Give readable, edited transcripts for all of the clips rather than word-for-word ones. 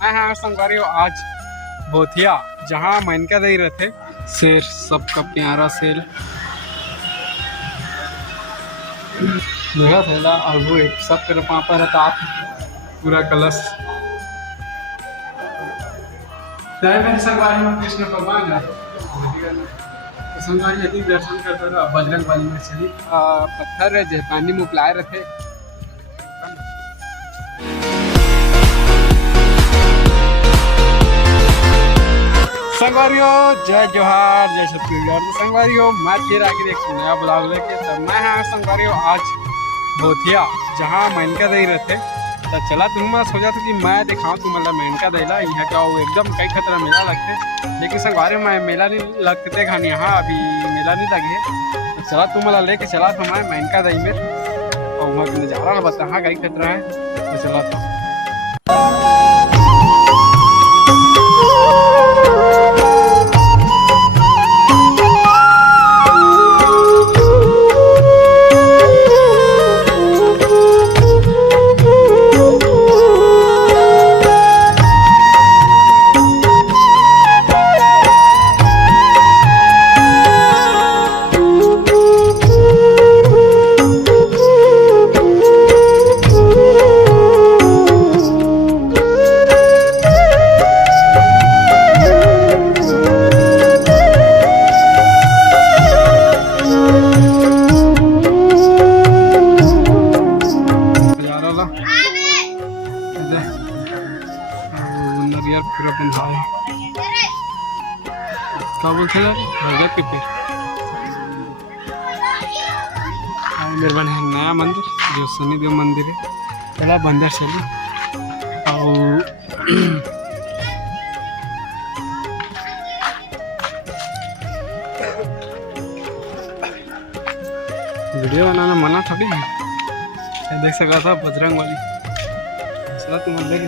मैं हाँ संगवारी आज भोथिया जहाँ मनका दे रहे थे शेर सबका प्यारा शेर मेरा थैला और वो एक सब कर पापा रहता आप पूरा कलश संगवारी में कृष्ण भगवान है संगवारी यदि दर्शन करता रहा बजरंग वाली में चली पत्थर है पानी में उपलाए रखे संगवारियों जय जोहार जय छत्तीसगढ़। तो संगवारियों मैं फिर आगे एक नया ब्लॉग लेके तो मैं हाँ संगवारियों आज भोथिया जहाँ मेनका दे रहे थे तो चला तुम मैं सोचा था कि मैं दिखाऊँ तुम मतलब मेनका देला यहाँ क्या वो एकदम कई खतरा मेला लगते लेकिन संगवारी में मेला नहीं लगते खान यहाँ अभी मेला नहीं लगे तो चला तुम मतलब लेके चला था मैं मेनका दई में और वहाँ का नज़ारा बता हाँ कई खतरा है तो चला था। पूरा बंधा है क्या बोलते हैं बरगद के पेड़ मेरे बन है नया मंदिर जो शनिदेव मंदिर है पहला बंदर चली और वीडियो बनाना मना थोड़ी है देख सका था बजरंग वाली चला तुम अंदर ही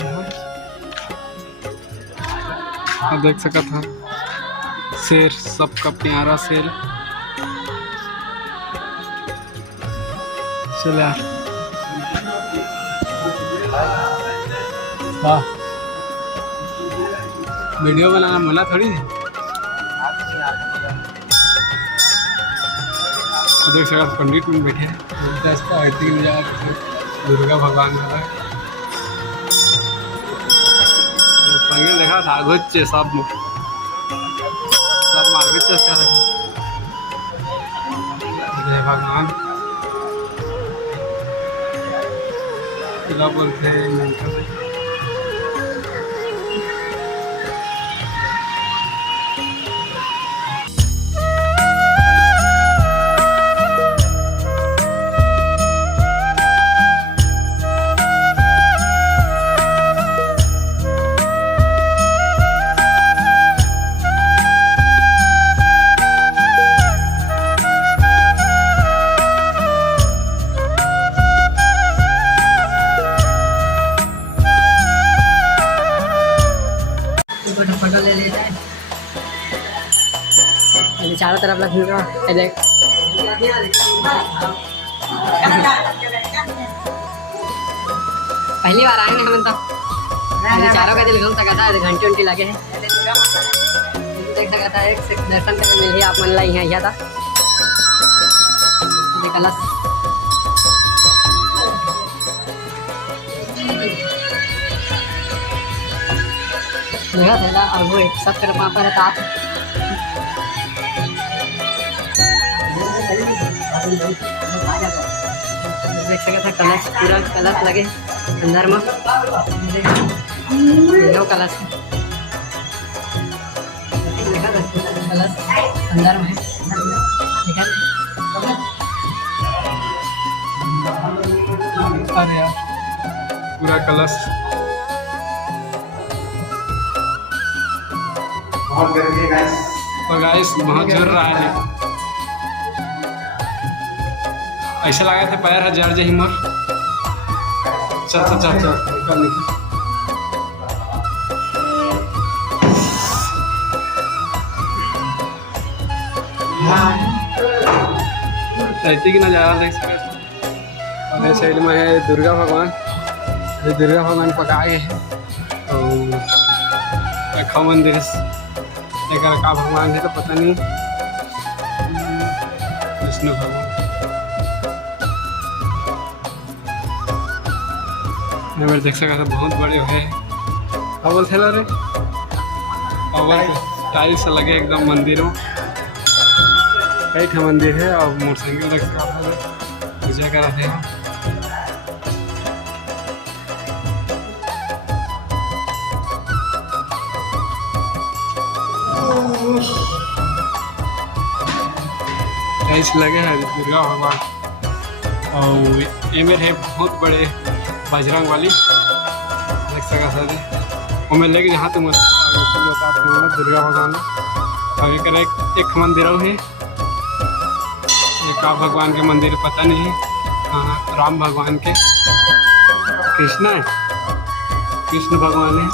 देख सका था शेर सबका प्यारा शेर चल यार वाह वीडियो बनाना मना थोड़ी है देख सका पंडित में बैठे हैं दुर्गा भगवान वाला संगे देखा था आगोचे सब आगोचे जय भगवान क्या बोलते हैं फोटो ले लेते हैं चारों तरफ लग रहा है पहली बार आएंगे हम तो चारों का दिल घूम सका था घंटे उंटी लगे हैं देख सका था एक दर्शन करने मिल ही आप मन लाई यहाँ था कलश मेरा थैला और वो एक सब कर वहाँ पर रहता आप देख सका था कलश पूरा कलश लगे अंदर में लो कलश कलश अंदर में अरे यार पूरा कलश तो गाइस बहुत जोर रहा है ऐसा लगा था पैर है जड़ जही मोर चल चल चल चल निकल निकल धरती की नज़ारा देख सकते और साइड में है दुर्गा भगवान, ये दुर्गा भगवान पकाए हैं और रखा मंदिर लेकर का भगवान है तो पता नहीं। विष्णु भगवान मेरे देख सका था बहुत बड़े है। क्या बोलते रे टाइल्स लगे एकदम मंदिरों। कई ठे मंदिर है और मोटरसाइकिल रख पूजा कराते हैं। टाइल्स लगे हैं दुर्गा भगवान और ये मेरे है बहुत बड़े बजरंग वाली देख सका था वो मैं लेके जहाँ तुम दुर्गा भगवान और एक मंदिर है का भगवान के मंदिर पता नहीं। हाँ राम भगवान के कृष्ण है कृष्ण भगवान है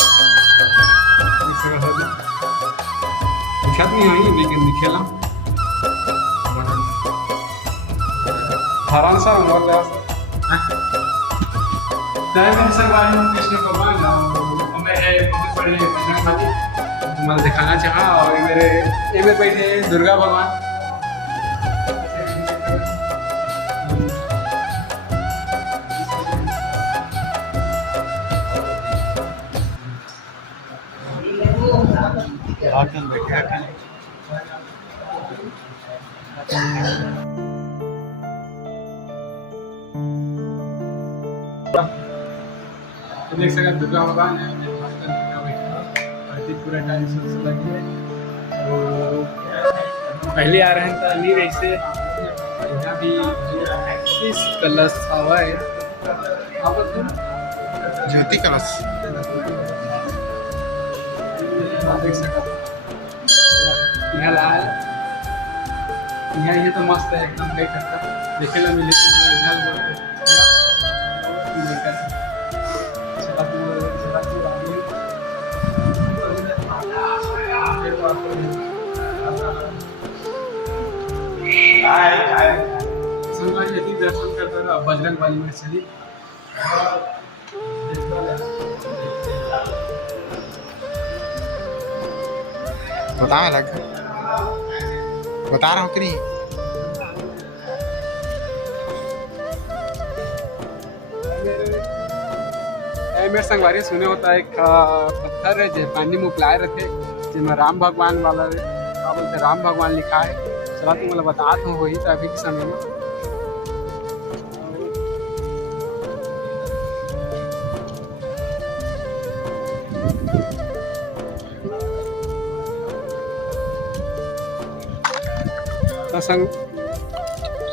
दिखा नहीं है लेकिन दिखेला हरान सा बोल रहा कृष्ण भगवान मेरे बहुत बड़े बजरंग बली मैं दिखाना चाहा और ये मेरे बैठे दुर्गा भगवान। देख सकते दुर्गा भगवान है पूरा टाइम लगी है। तो पहले आ रहे हैं तो नहीं वैसे यहाँ भी इस कलश हवा है ज्योति कलश देख सकते यहाँ लाल यहाँ ये तो मस्त है एकदम देख सकता देखे ला मिले दर्शन करता था बजरंग बली में चली बता रहा हूँ कि नहीं। मेरे संगवारी सुने होता है एक पत्थर है जो पानी में उपलाए रहते जिसमें राम भगवान वाला क्या बोलते राम भगवान लिखा है। चला तुम मतलब बता हूँ वही तो अभी के समय में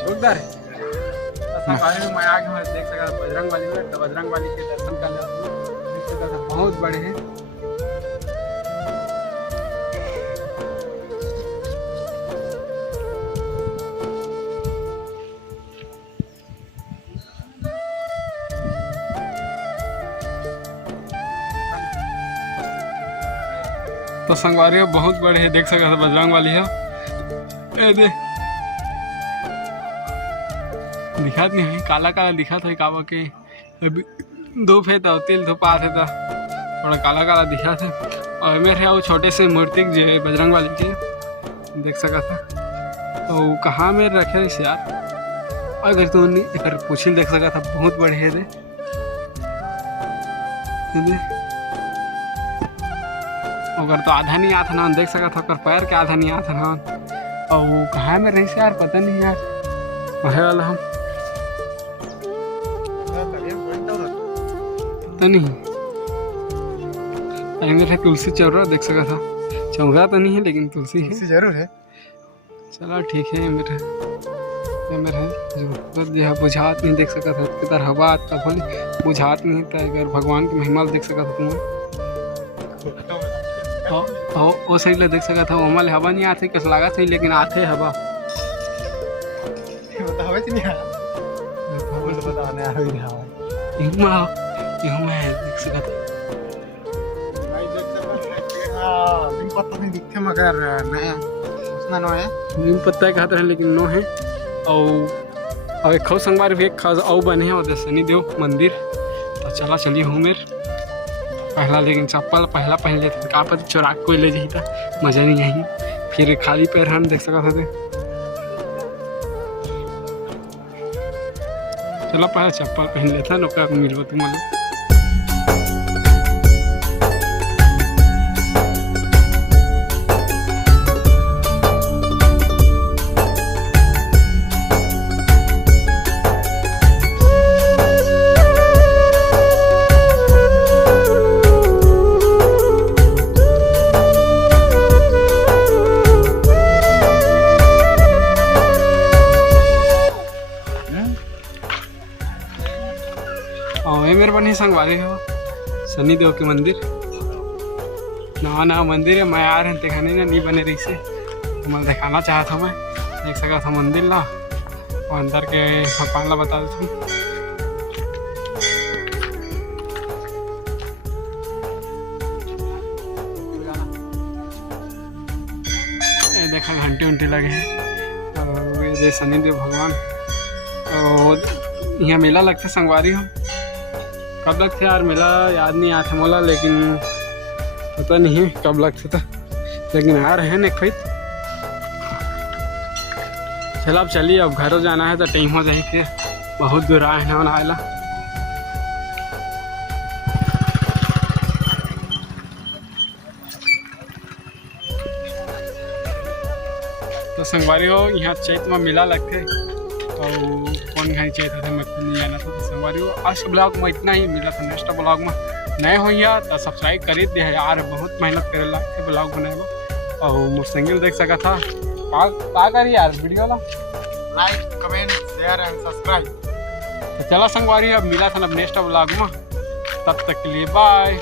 जोरदार है। मैं आगे मैं देख सका बजरंग वाली में तो बजरंग वाली के दर्शन कर बहुत बड़े हैं। तो संगवारी बहुत बड़े हैं देख सका बजरंग वाली है दे दिखात नहीं है काला काला दिखा था कावा के अभी धूप है तो तिल धूप आते था थोड़ा काला काला दिखा था। और मेरे वो छोटे से मूर्ति जो है बजरंग वाली के देख सका था तो कहाँ में रखे इसे यार अगर तो नहीं पूछिल देख सका था बहुत बड़े है दे अगर तो आधा नहीं आता ना देख सका था पैर के आधा नहीं आता ना और वो कहाँ में रही यार पता नहीं यार वह वाला हम पता नहीं। मेरे तुलसी चौरा देख सका था चौरा तो नहीं है लेकिन तुलसी है जरूर है। चलो ठीक है मेरे जो बुझात नहीं देख सका था किधर हवा का बोली बुझात नहीं था अगर भगवान की महिमा देख सका था तुम्हें वो साइड ले देख सका था वहाँ हवा नहीं आते कैसे लगा था लेकिन आते हवा देख सका था दिखते मगर नो है नीम पत्ता कहते हैं लेकिन नो है। और एक संगवार भी एक खास औ बने हैं उधर शनि देव मंदिर तो चला चली हूँ मेरे पहला लेकिन चप्पल पहला पहन लेते का पता चुरा के कोई ले जाही था मजा नहीं आई फिर खाली पैर हम देख सकत हते। चलो पहले चप्पल पहन लेता नौका मिलबो तुम लोग। ये मेरे बने संगवारी हो सनी देव के मंदिर नवा नवा मंदिर है। मैं आ रहे दिखाने ना नहीं बने रही से मैं दिखाना चाहता हूँ। मैं देख सका था मंदिर ला और अंदर के भगवान ला बता देता हूँ। ये देखा घंटे उंटे लगे हैं और ये सनी देव भगवान और यहाँ मेला लगता संगवारी हो। कब लगते यार मेला याद नहीं आता मोला लेकिन पता नहीं है कब लगता था लेकिन आ रहे हैं एक खरीद। चलो अब चलिए अब घरों जाना है तो टाइम हो जाए फिर बहुत दूर आए हैं आएला। तो संगवारी हो यहाँ चैत में मेला लगते तो कौन घड़ी चाहिए था मैं नहीं जाना था। तो संगवारी हो आज के ब्लॉग में इतना ही मिला था। नेक्स्ट ब्लॉग में नए हो तो सब्सक्राइब कर दे यार बहुत मेहनत करे ला ब्लॉग बनाएगा और मुझसे देख सका था का करी यार वीडियो ला like comment share and subscribe. तो चला संगवारी अब मिला था अब नेक्स्ट ब्लॉग में तब तक के लिए बाय।